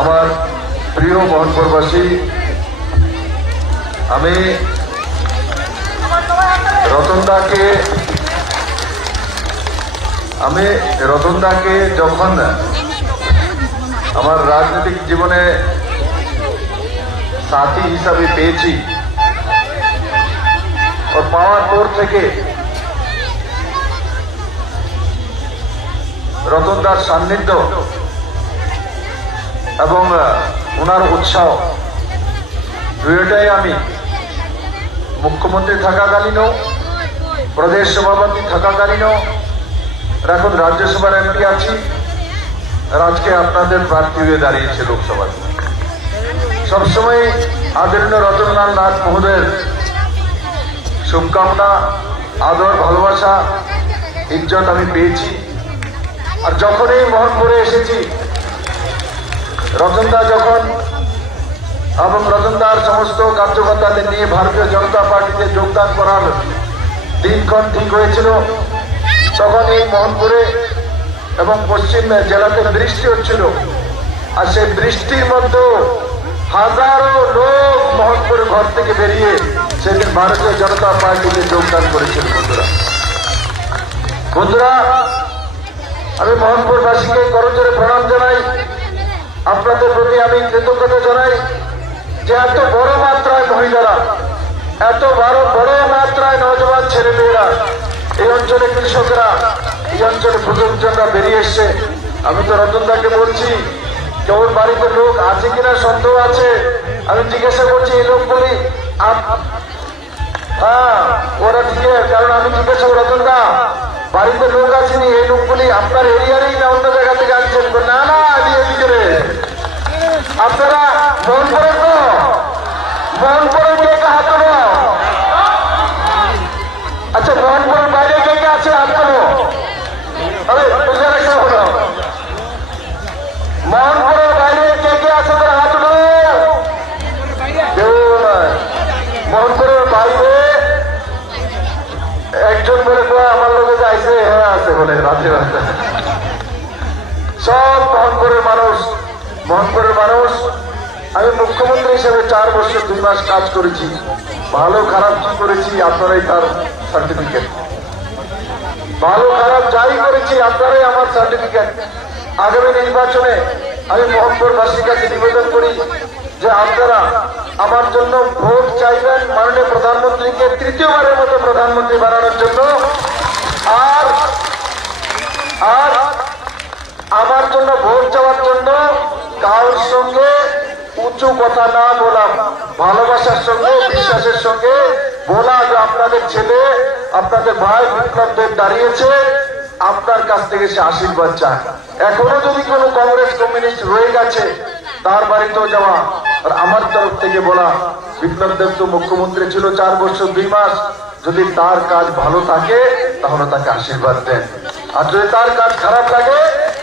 আমার প্রিয় মোহনপুরবাসী আমি রতনদাকে আমি রতনদাকে যখন আমার রাজনৈতিক জীবনে সাথী হিসাবে পেয়েছি ও পাওয়ার পর থেকে। রতনদার সান্নিধ্য এবং ওনার উৎসাহ। দুইটাই আমি মুখ্যমন্ত্রী থাকাকালীনও, প্রদেশ সভাপতি থাকাকালীনও এখন রাজ্যসভার এমপি আছি। আর আজকে আপনাদের প্রার্থী হয়ে দাঁড়িয়েছে লোকসভায় সবসময় আদরণীয় রতনলাল নাথ মহোদয়ের শুভকামনা, আদর, ভালোবাসা, ইজ্জত আমি পেয়েছি। আর যখন যখনই মোহনপুরে এসেছি, রতনদা যখন এবং রতনদার সমস্ত কার্যকর্তাদের নিয়ে ভারতীয় জনতা পার্টিতে যোগদান করার দিনক্ষণ ঠিক হয়েছিল, তখন এই মোহনপুরে এবং পশ্চিম জেলাতে বৃষ্টি হচ্ছিল। আর সেই বৃষ্টির মধ্যে হাজারো লোক মোহনপুরে ঘর থেকে বেরিয়ে সেদিন ভারতীয় জনতা পার্টিতে যোগদান করেছিল, বন্ধুরা। বন্ধুরা, আমি মোহনপুরবাসীকে করজোরে প্রণাম জানাই। আপনাদের প্রতি আমি কৃতজ্ঞতা জানাই যে এত বড় মাত্রায় মহিলারা, এত বড় বড় মাত্রায় নজওয়ান ছেলেমেয়েরা এই অঞ্চলে কৃষকরা, এই অঞ্চলে প্রযোজকরা বেরিয়ে এসছে। আমি তো রতনদাকে বলছি ওর বাড়িতে লোক আছে কিনা সন্দেহ আছে? আমি জিজ্ঞাসা করছি, এই লোকগুলি হ্যাঁ ওরা ঠিক কারণ আমি জিজ্ঞাসা করি রতনদা বাড়িতে লোক আসেনি, এই লোকগুলি আপনার এরিয়ারই না, অন্য জায়গা থেকে না না, আমি এদিকে আপনারা একজন বলে, কয়, আমার লোকে যাইছে হ্যাঁ আছে, বলে রাতে রাতে সব মোহনপুরের মানুষ মোহনপুরের মানুষ, আমি মুখ্যমন্ত্রী হিসেবে চার বছর দুই মাস কাজ করেছি, ভালো খারাপ কি করেছি, আপনারাই তার সার্টিফিকেট ভালো খারাপ যাই করেছি, আপনারাই আমার সার্টিফিকেট আগামী নির্বাচনে আমি মোহাম্মদবাসীর কাছে নিবেদন করি যে আপনারা আমার জন্য ভোট চাইবেন মাননীয় প্রধানমন্ত্রীকে তৃতীয়বারের মতো প্রধানমন্ত্রী বানানোর জন্য। আর আর আমার জন্য ভোট চাওয়ার জন্য কারোর সঙ্গে উঁচু কথা না বলাম ভালোবাসার সঙ্গে, বিশ্বাসের সঙ্গে বলা যে আপনাদের ছেলে, আপনাদের ভাই বিপ্লব দেব দাঁড়িয়েছে, আপনার কাছ থেকে সে আশীর্বাদ চায়। এখনও যদি কোনো কংগ্রেস কমিউনিস্ট রয়ে গেছে, তার বাড়িতেও যাওয়া আর আমার তরফ থেকে বলা, বিপ্লব দেব তো মুখ্যমন্ত্রী ছিল চার বছর, দুই মাস। যদি তার কাজ ভালো থাকে, তাহলে তাকে আশীর্বাদ দেন। আর যদি তার কাজ খারাপ লাগে,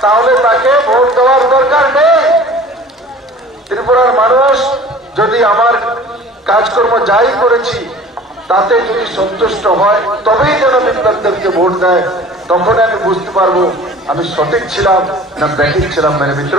তাহলে তাকে ভোট দেওয়ার দরকার নেই। ত্রিপুরার মানুষ, যদি আমার কাজকর্ম যাই করেছি, তাতে যদি সন্তুষ্ট হয়, তবেই যেন বিপ্লব দেবকে ভোট দেয়। তখন আমি বুঝতে পারব, আমি সঠিক ছিলাম না ব্যাঠিক ছিলাম, মেরে মিত্র।